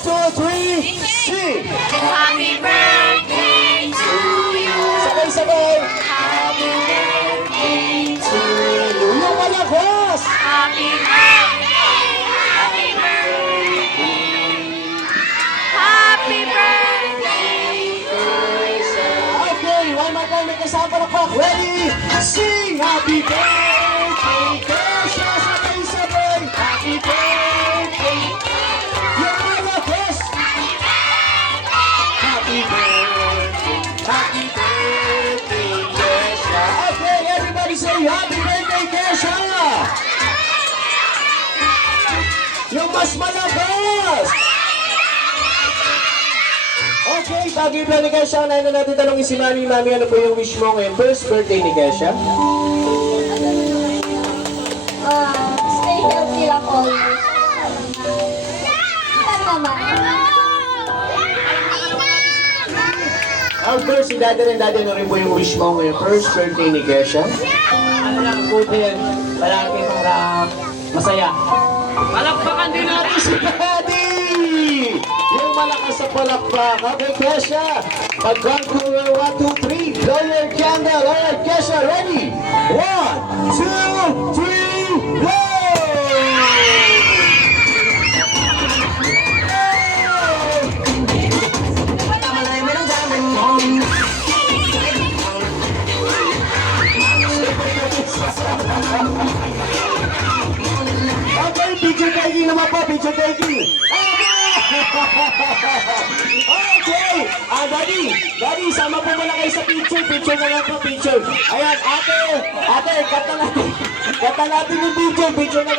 2, 3, sing! Happy birthday to you. Sabay-sabay! Happy birthday to you. Yung malakas! Happy birthday. Happy birthday. Happy birthday to you. Okay, one more time, may kasama na pa. Ready? Sing! Happy birthday, Kesha! Sabay-sabay! Happy birthday! Yung malakas! Happy birthday! Happy birthday, Kesha! Okay, everybody say happy birthday, Kesha! Yung mas malakas! Okay, bago yung plan ni Kesha, na natin tanongin si Mami. Mami, ano po yung wish mo ngayon? First birthday ni Kesha? Stay healthy lang always. Tama naman. Of course, si Daddy rin ano rin po yung wish mo ngayon? First birthday ni Kesha? Ano lang, good din. Palagi para masaya. Palakpakan din natin si Daddy! Yung malakas sa palakpak. Okay, Kesha. Pag-count to 1, 2, 3. Blow your candle. Alright, Kesha, ready? 1, 2, 3, blow! Okay, picture taking naman po, picture taking. Okay, Daddy, sama po muna kayo sa picture na lang po, picture. Ayan, ate, kata natin yung picture na lang.